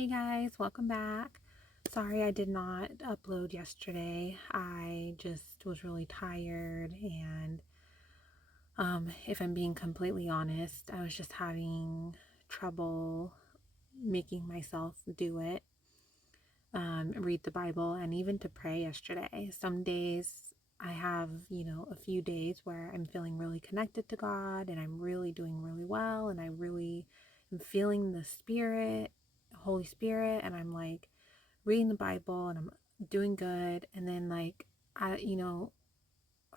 Hey guys, welcome back. Sorry I did not upload yesterday. I just was really tired and if I'm being completely honest, I was just having trouble making myself do it. Read the Bible and even to pray yesterday. Some days I have, a few days where I'm feeling really connected to God and I'm really doing really well and I really am feeling the Spirit, Holy Spirit, and I'm like reading the Bible and I'm doing good. And then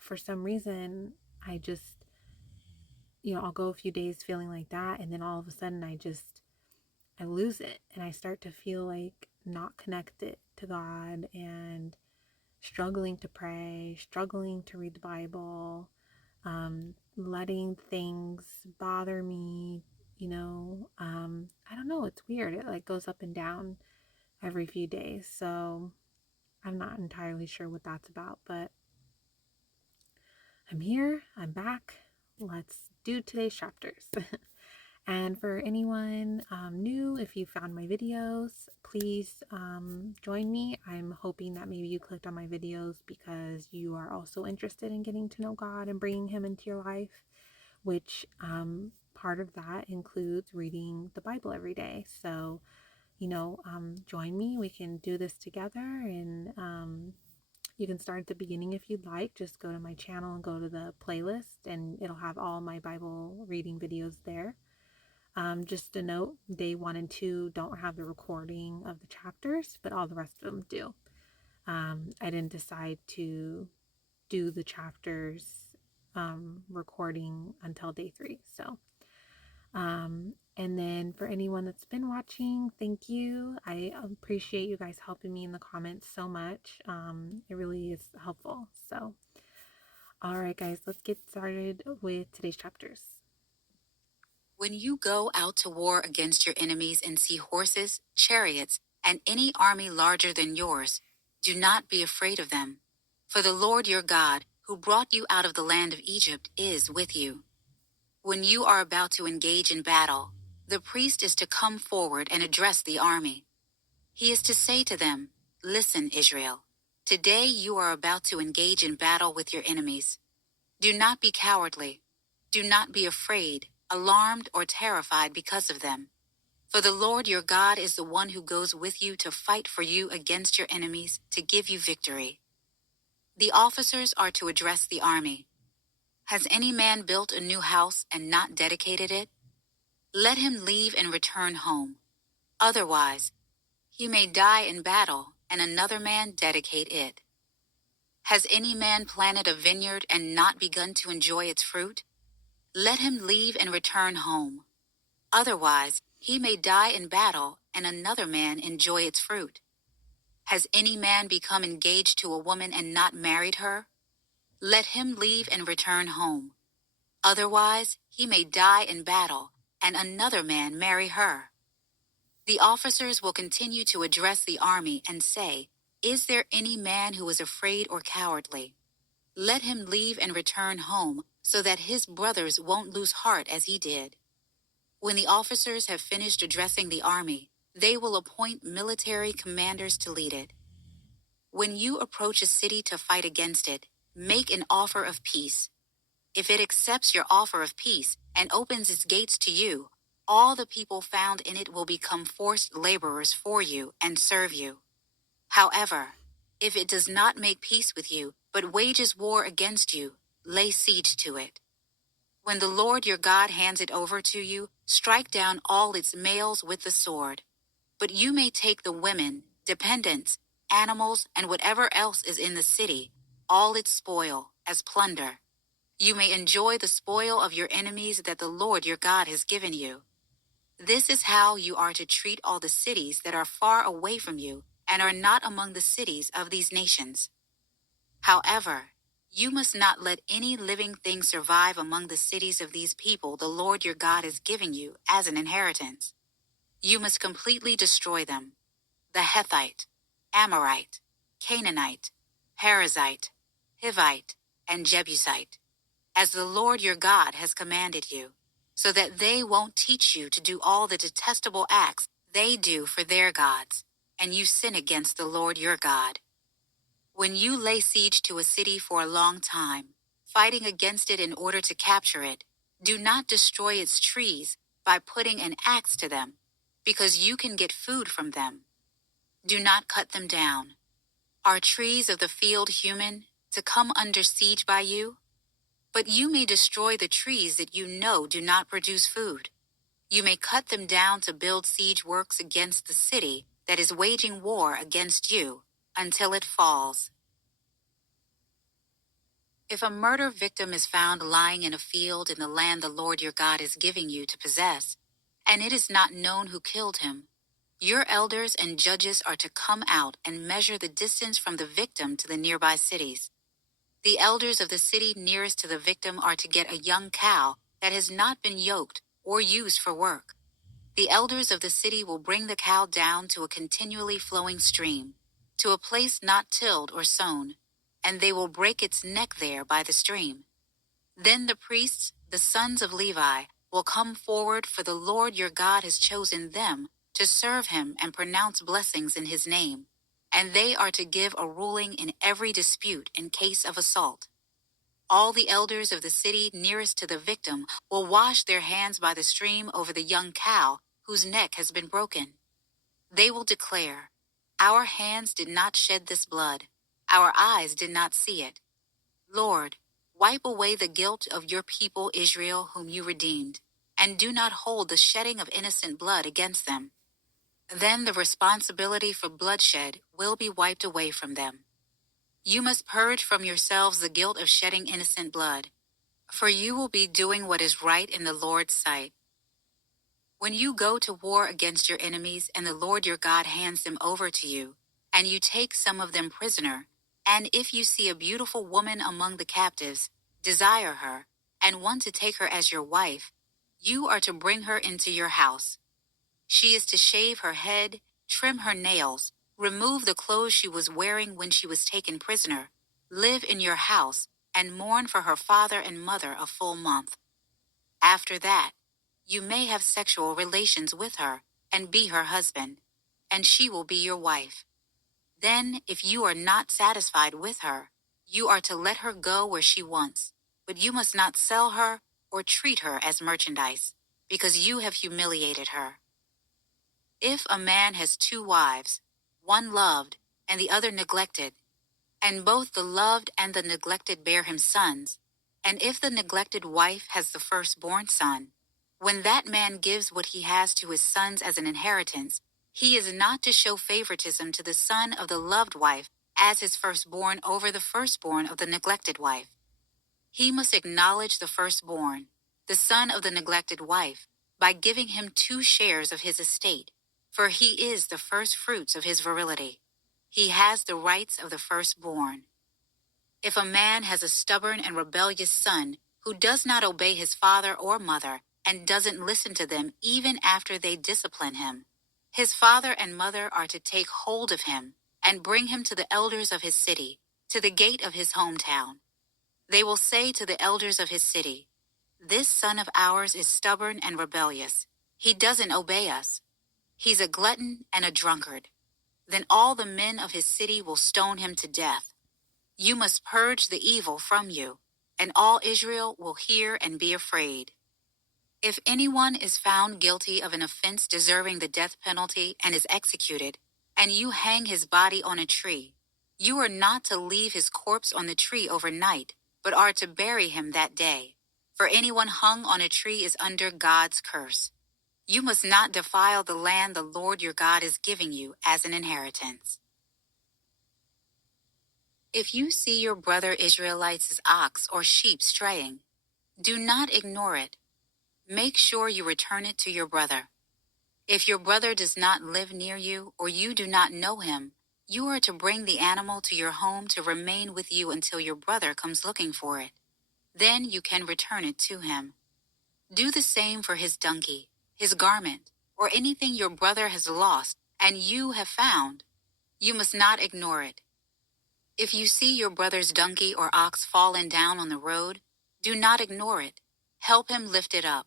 for some reason, I just, I'll go a few days feeling like that. And then all of a sudden I lose it and I start to feel like not connected to God and struggling to pray, struggling to read the Bible, letting things bother me, I don't know, it's weird. It like goes up and down every few days. So I'm not entirely sure what that's about, but I'm here, I'm back. Let's do today's chapters. And for anyone new, if you found my videos, please join me. I'm hoping that maybe you clicked on my videos because you are also interested in getting to know God and bringing Him into your life, which part of that includes reading the Bible every day. So, join me. We can do this together, and you can start at the beginning if you'd like. Just go to my channel and go to the playlist, and it'll have all my Bible reading videos there. Just a note, day 1 and 2 don't have the recording of the chapters, but all the rest of them do. I didn't decide to do the chapters recording until day 3. So, and then for anyone that's been watching, thank you. I appreciate you guys helping me in the comments so much. It really is helpful. So, all right, guys, let's get started with today's chapters. When you go out to war against your enemies and see horses, chariots, and any army larger than yours, do not be afraid of them. For the Lord your God, who brought you out of the land of Egypt, is with you. When you are about to engage in battle, the priest is to come forward and address the army. He is to say to them, "Listen, Israel. Today you are about to engage in battle with your enemies. Do not be cowardly. Do not be afraid, alarmed, or terrified because of them. For the Lord your God is the one who goes with you to fight for you against your enemies to give you victory." The officers are to address the army. Has any man built a new house and not dedicated it? Let him leave and return home. Otherwise, he may die in battle and another man dedicate it. Has any man planted a vineyard and not begun to enjoy its fruit? Let him leave and return home. Otherwise, he may die in battle and another man enjoy its fruit. Has any man become engaged to a woman and not married her? Let him leave and return home. Otherwise, he may die in battle and another man marry her. The officers will continue to address the army and say, "Is there any man who is afraid or cowardly? Let him leave and return home so that his brothers won't lose heart as he did." When the officers have finished addressing the army, they will appoint military commanders to lead it. When you approach a city to fight against it, make an offer of peace. If it accepts your offer of peace and opens its gates to you, all the people found in it will become forced laborers for you and serve you. However, if it does not make peace with you, but wages war against you, lay siege to it. When the Lord your God hands it over to you, strike down all its males with the sword. But you may take the women, dependents, animals, and whatever else is in the city, all its spoil, as plunder. You may enjoy the spoil of your enemies that the Lord your God has given you. This is how you are to treat all the cities that are far away from you and are not among the cities of these nations. However, you must not let any living thing survive among the cities of these people the Lord your God is giving you as an inheritance. You must completely destroy them: the Hethite, Amorite, Canaanite, Perizzite, Hivite, and Jebusite, as the Lord your God has commanded you, so that they won't teach you to do all the detestable acts they do for their gods, and you sin against the Lord your God. When you lay siege to a city for a long time, fighting against it in order to capture it, do not destroy its trees by putting an axe to them, because you can get food from them. Do not cut them down. Are trees of the field human to come under siege by you? But you may destroy the trees that you know do not produce food. You may cut them down to build siege works against the city that is waging war against you until it falls. If a murder victim is found lying in a field in the land the Lord your God is giving you to possess, and it is not known who killed him, your elders and judges are to come out and measure the distance from the victim to the nearby cities. The elders of the city nearest to the victim are to get a young cow that has not been yoked or used for work. The elders of the city will bring the cow down to a continually flowing stream, to a place not tilled or sown, and they will break its neck there by the stream. Then the priests, the sons of Levi, will come forward, for the Lord your God has chosen them to serve him and pronounce blessings in his name, and they are to give a ruling in every dispute in case of assault. All the elders of the city nearest to the victim will wash their hands by the stream over the young cow whose neck has been broken. They will declare, "Our hands did not shed this blood. Our eyes did not see it. Lord, wipe away the guilt of your people Israel whom you redeemed, and do not hold the shedding of innocent blood against them." Then the responsibility for bloodshed will be wiped away from them. You must purge from yourselves the guilt of shedding innocent blood, for you will be doing what is right in the Lord's sight. When you go to war against your enemies and the Lord your God hands them over to you, and you take some of them prisoner, and if you see a beautiful woman among the captives, desire her, and want to take her as your wife, you are to bring her into your house. She is to shave her head, trim her nails, remove the clothes she was wearing when she was taken prisoner, live in your house, and mourn for her father and mother a full month. After that, you may have sexual relations with her and be her husband, and she will be your wife. Then, if you are not satisfied with her, you are to let her go where she wants, but you must not sell her or treat her as merchandise, because you have humiliated her. If a man has two wives, one loved and the other neglected, and both the loved and the neglected bear him sons, and if the neglected wife has the firstborn son, when that man gives what he has to his sons as an inheritance, he is not to show favoritism to the son of the loved wife as his firstborn over the firstborn of the neglected wife. He must acknowledge the firstborn, the son of the neglected wife, by giving him 2 shares of his estate, for he is the first fruits of his virility. He has the rights of the firstborn. If a man has a stubborn and rebellious son who does not obey his father or mother and doesn't listen to them even after they discipline him, his father and mother are to take hold of him and bring him to the elders of his city, to the gate of his hometown. They will say to the elders of his city, "This son of ours is stubborn and rebellious. He doesn't obey us. He's a glutton and a drunkard." Then all the men of his city will stone him to death. You must purge the evil from you, and all Israel will hear and be afraid. If anyone is found guilty of an offense deserving the death penalty and is executed, and you hang his body on a tree, you are not to leave his corpse on the tree overnight, but are to bury him that day. For anyone hung on a tree is under God's curse. You must not defile the land the Lord your God is giving you as an inheritance. If you see your brother Israelites' ox or sheep straying, do not ignore it. Make sure you return it to your brother. If your brother does not live near you or you do not know him, you are to bring the animal to your home to remain with you until your brother comes looking for it. Then you can return it to him. Do the same for his donkey, his garment, or anything your brother has lost and you have found. You must not ignore it. If you see your brother's donkey or ox fallen down on the road, do not ignore it. Help him lift it up.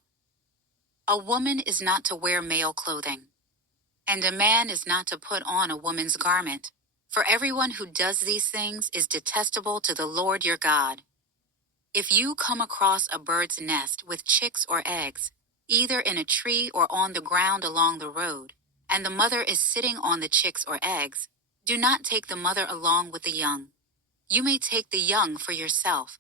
A woman is not to wear male clothing. And a man is not to put on a woman's garment. For everyone who does these things is detestable to the Lord your God. If you come across a bird's nest with chicks or eggs, either in a tree or on the ground along the road, and the mother is sitting on the chicks or eggs, do not take the mother along with the young. You may take the young for yourself,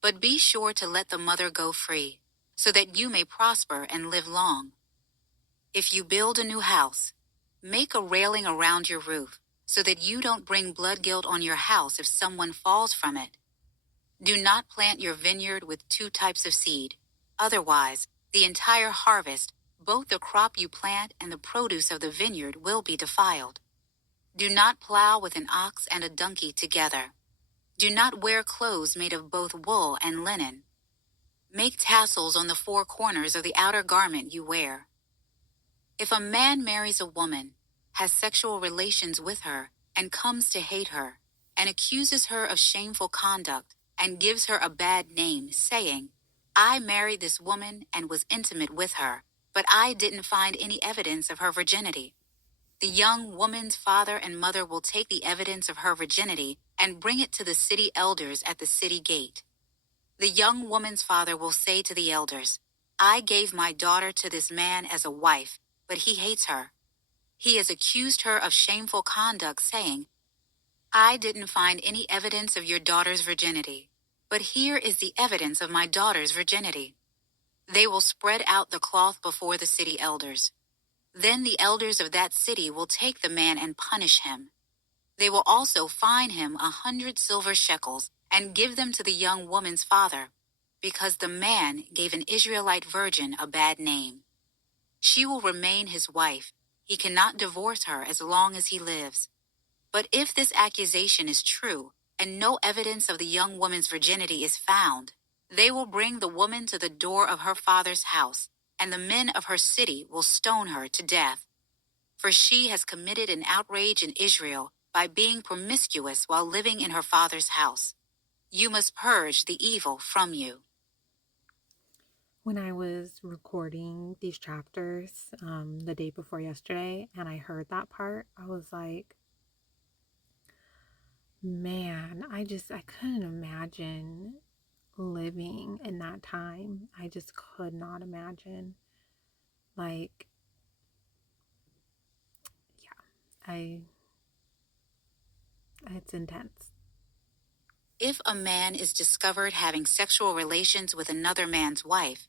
but be sure to let the mother go free, so that you may prosper and live long. If you build a new house, make a railing around your roof, so that you don't bring blood guilt on your house if someone falls from it. Do not plant your vineyard with two types of seed. Otherwise, the entire harvest, both the crop you plant and the produce of the vineyard, will be defiled. Do not plow with an ox and a donkey together. Do not wear clothes made of both wool and linen. Make tassels on the four corners of the outer garment you wear. If a man marries a woman, has sexual relations with her, and comes to hate her, and accuses her of shameful conduct, and gives her a bad name, saying, I married this woman and was intimate with her, but I didn't find any evidence of her virginity. The young woman's father and mother will take the evidence of her virginity and bring it to the city elders at the city gate. The young woman's father will say to the elders, I gave my daughter to this man as a wife, but he hates her. He has accused her of shameful conduct, saying, I didn't find any evidence of your daughter's virginity, but here is the evidence of my daughter's virginity. They will spread out the cloth before the city elders. Then the elders of that city will take the man and punish him. They will also fine him 100 silver shekels and give them to the young woman's father, because the man gave an Israelite virgin a bad name. She will remain his wife. He cannot divorce her as long as he lives. But if this accusation is true, and no evidence of the young woman's virginity is found, they will bring the woman to the door of her father's house, and the men of her city will stone her to death. For she has committed an outrage in Israel by being promiscuous while living in her father's house. You must purge the evil from you. When I was recording these chapters the day before yesterday and I heard that part, I was like, man, I couldn't imagine living in that time. I just could not imagine. Like, yeah, it's intense. If a man is discovered having sexual relations with another man's wife,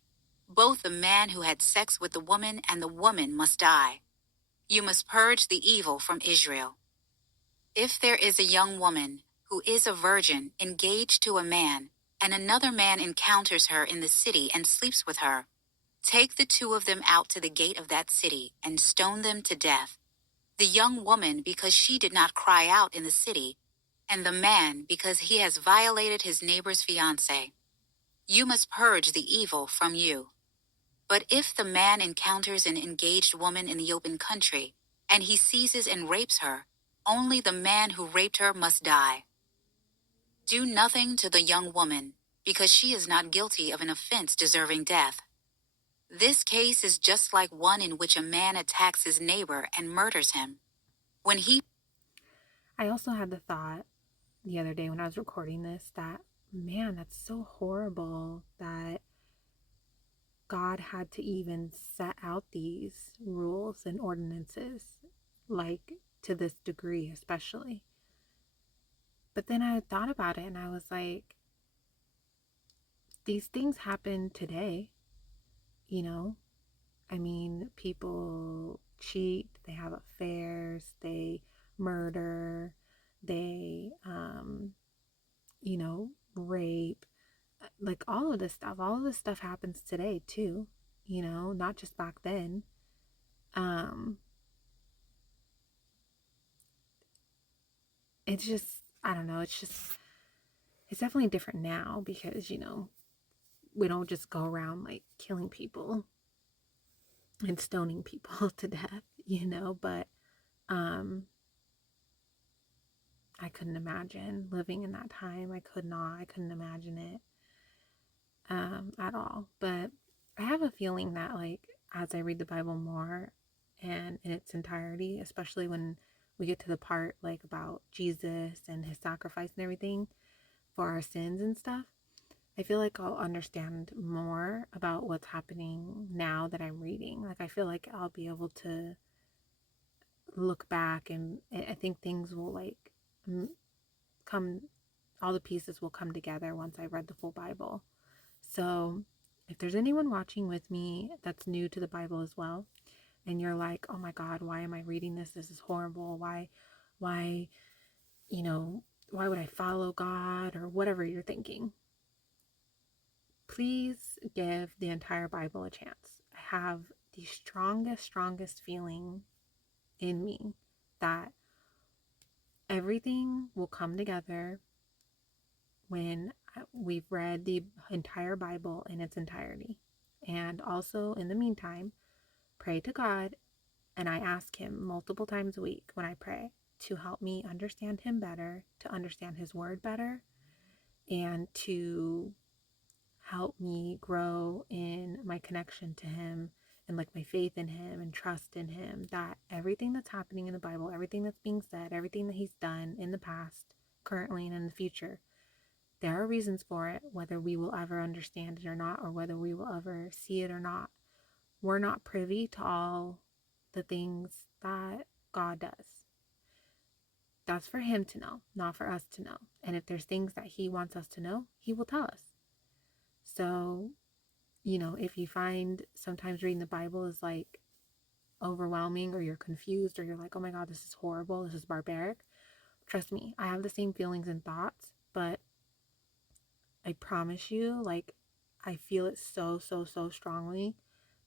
both the man who had sex with the woman and the woman must die. You must purge the evil from Israel. If there is a young woman who is a virgin engaged to a man, and another man encounters her in the city and sleeps with her, take the two of them out to the gate of that city and stone them to death. The young woman because she did not cry out in the city, and the man because he has violated his neighbor's fiancée. You must purge the evil from you. But if the man encounters an engaged woman in the open country, and he seizes and rapes her, only the man who raped her must die. Do nothing to the young woman, because she is not guilty of an offense deserving death. This case is just like one in which a man attacks his neighbor and murders him. When he I also had the thought the other day when I was recording this that, man, that's so horrible that God had to even set out these rules and ordinances, like to this degree, especially. But then I thought about it and I was like, these things happen today, you know? I mean, people cheat, they have affairs, they murder, they, rape, like all of this stuff happens today too, not just back then. Um, it's just, I don't know, it's definitely different now because, we don't just go around like killing people and stoning people to death, but um, I couldn't imagine living in that time. I couldn't imagine it at all. But I have a feeling that, like, as I read the Bible more, and in its entirety, especially when we get to the part like about Jesus and his sacrifice and everything for our sins and stuff. I feel like I'll understand more about what's happening now that I'm reading. Like, I feel like I'll be able to look back, and I think things will like come, all the pieces will come together once I read the full Bible. So, if there's anyone watching with me that's new to the Bible as well, and you're like, oh my God, why am I reading this? This is horrible. Why, you know, why would I follow God, or whatever you're thinking? Please give the entire Bible a chance. I have the strongest feeling in me that everything will come together when we've read the entire Bible in its entirety. And also, in the meantime, pray to God, and I ask Him multiple times a week when I pray to help me understand Him better, to understand His Word better, and to help me grow in my connection to Him and like my faith in Him and trust in Him, that everything that's happening in the Bible, everything that's being said, everything that He's done in the past, currently, and in the future, there are reasons for it, whether we will ever understand it or not, or whether we will ever see it or not. We're not privy to all the things that God does. That's for Him to know, not for us to know. And if there's things that He wants us to know, He will tell us. So, if you find sometimes reading the Bible is like overwhelming, or you're confused, or you're like, oh my God, this is horrible, this is barbaric, trust me, I have the same feelings and thoughts, but I promise you, like, I feel it so strongly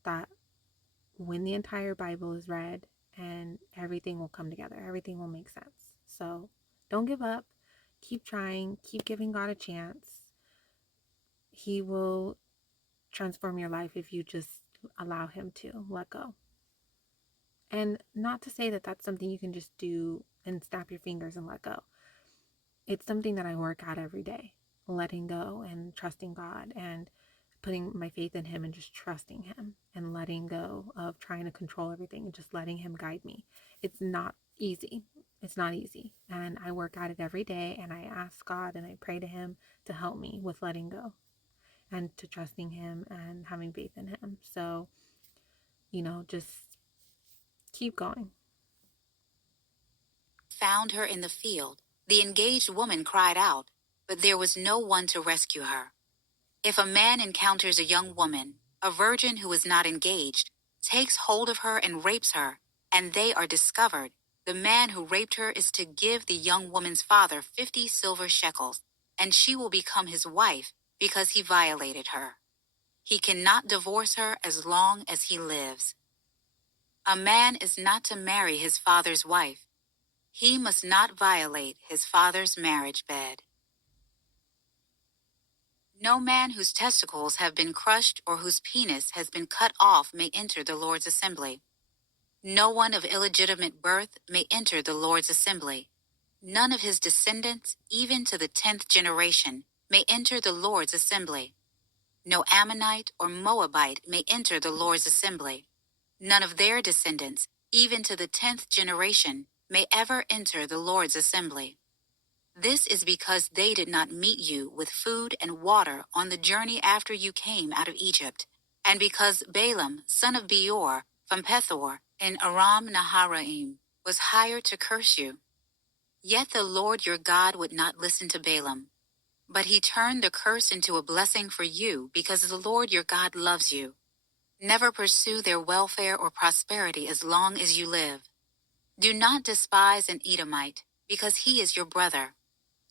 that when the entire Bible is read, and everything will come together, everything will make sense. So don't give up. Keep trying. Keep giving God a chance. He will transform your life if you just allow Him to let go. And not to say that that's something you can just do and snap your fingers and let go. It's something that I work at every day, letting go and trusting God, and putting my faith in Him and just trusting Him, and letting go of trying to control everything and just letting Him guide me. It's not easy. It's not easy. And I work at it every day, and I ask God and I pray to Him to help me with letting go and to trusting Him and having faith in Him. So, just keep going. Found her in the field. The engaged woman cried out, but there was no one to rescue her. If a man encounters a young woman, a virgin who is not engaged, takes hold of her and rapes her, and they are discovered, the man who raped her is to give the young woman's father 50 silver shekels, and she will become his wife because he violated her. He cannot divorce her as long as he lives. A man is not to marry his father's wife. He must not violate his father's marriage bed. No man whose testicles have been crushed or whose penis has been cut off may enter the Lord's assembly. No one of illegitimate birth may enter the Lord's assembly. None of his descendants, even to the 10th generation, may enter the Lord's assembly. No Ammonite or Moabite may enter the Lord's assembly. None of their descendants, even to the 10th generation, may ever enter the Lord's assembly. This is because they did not meet you with food and water on the journey after you came out of Egypt, and because Balaam, son of Beor, from Pethor in Aram Naharaim, was hired to curse you. Yet the Lord your God would not listen to Balaam, but he turned the curse into a blessing for you because the Lord your God loves you. Never pursue their welfare or prosperity as long as you live. Do not despise an Edomite, because he is your brother.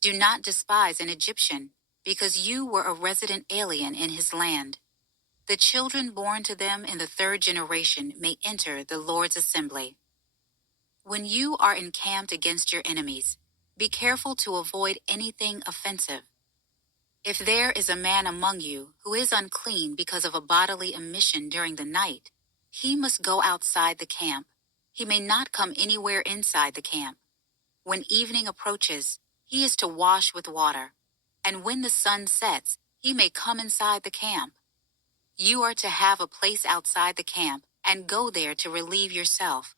Do not despise an Egyptian, because you were a resident alien in his land. The children born to them in the 3rd generation may enter the Lord's assembly. When you are encamped against your enemies, be careful to avoid anything offensive. If there is a man among you who is unclean because of a bodily emission during the night, he must go outside the camp. He may not come anywhere inside the camp. When evening approaches, he is to wash with water, and when the sun sets, he may come inside the camp. You are to have a place outside the camp and go there to relieve yourself.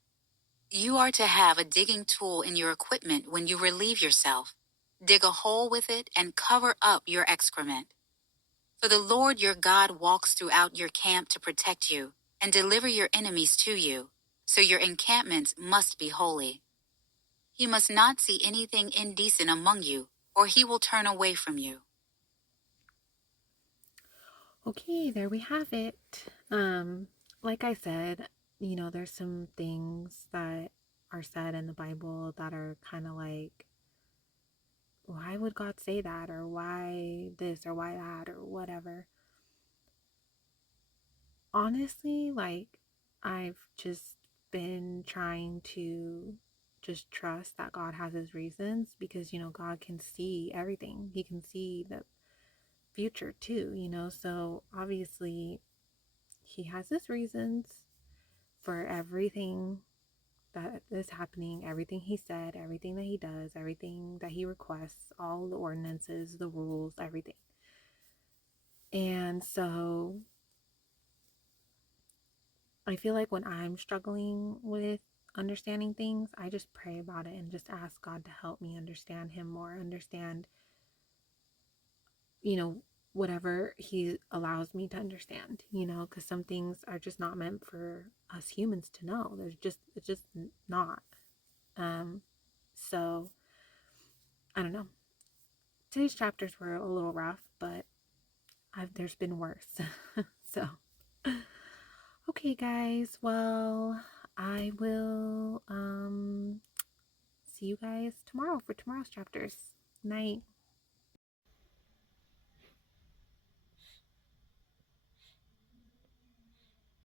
You are to have a digging tool in your equipment when you relieve yourself. Dig a hole with it and cover up your excrement. For the Lord your God walks throughout your camp to protect you and deliver your enemies to you, so your encampments must be holy. He must not see anything indecent among you, or he will turn away from you. Okay, there we have it. Like I said, there's some things that are said in the Bible that are kind of like, why would God say that? Or why this or why that or whatever. Honestly, like, I've just been trying to just trust that God has his reasons because, God can see everything. He can see the future too. So obviously, he has his reasons for everything that is happening, everything he said, everything that he does, everything that he requests, all the ordinances, the rules, everything. And so I feel like when I'm struggling with understanding things, I just pray about it and just ask God to help me understand him more, understand, you know, whatever he allows me to understand, because some things are just not meant for us humans to know. It's just not. Um, so I don't know. Today's chapters were a little rough, but there's been worse. So, okay, guys. Well, I will see you guys tomorrow for tomorrow's chapters. Night.